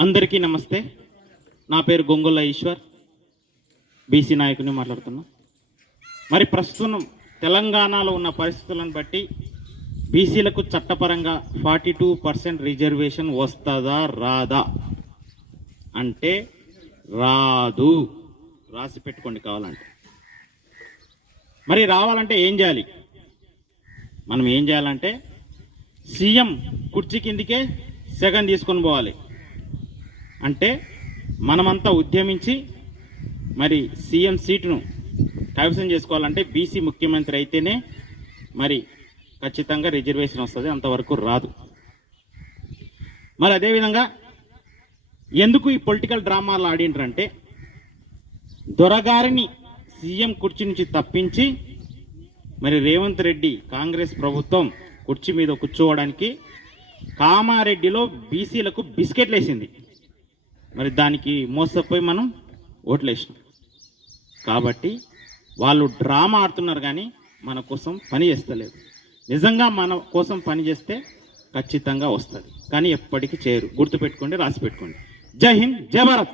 అందరికీ నమస్తే. నా పేరు గొంగుల ఈశ్వర్. బీసీ నాయకుని మాట్లాడుతున్నా. మరి ప్రస్తుతం తెలంగాణలో ఉన్న పరిస్థితులను బట్టి బీసీలకు చట్టపరంగా ఫార్టీ టూ పర్సెంట్ రిజర్వేషన్ వస్తుందా రాదా? అంటే రాదు. రాసి పెట్టుకోండి కావాలంటే. మరి రావాలంటే ఏం చేయాలి? మనం ఏం చేయాలంటే సీఎం కుర్చీ కిందికే సెగన్ తీసుకొని పోవాలి. అంటే మనమంతా ఉద్యమించి మరి సీఎం సీటును కైవసం చేసుకోవాలంటే బీసీ ముఖ్యమంత్రి అయితేనే మరి ఖచ్చితంగా రిజర్వేషన్ వస్తుంది అంతవరకు రాదు. మరి అదేవిధంగా ఎందుకు ఈ పొలిటికల్ డ్రామాలు ఆడిండ్రంటే దొరగారిని సీఎం కుర్చీ నుంచి తప్పించి మరి రేవంత్ రెడ్డి కాంగ్రెస్ ప్రభుత్వం కుర్చీ మీద కూర్చోవడానికి కామారెడ్డిలో బీసీలకు బిస్కెట్లు వేసింది మరి దానికి మోసపోయి మనం ఓట్లు వేసినాం కాబట్టి వాళ్ళు డ్రామా ఆడుతున్నారు కానీ మన కోసం పని చేస్తలేదు. నిజంగా మన కోసం పని చేస్తే ఖచ్చితంగా వస్తుంది. కానీ ఎప్పటికీ చేయరు. గుర్తుపెట్టుకోండి రాసి పెట్టుకోండి జై హింద్ జై భారత్!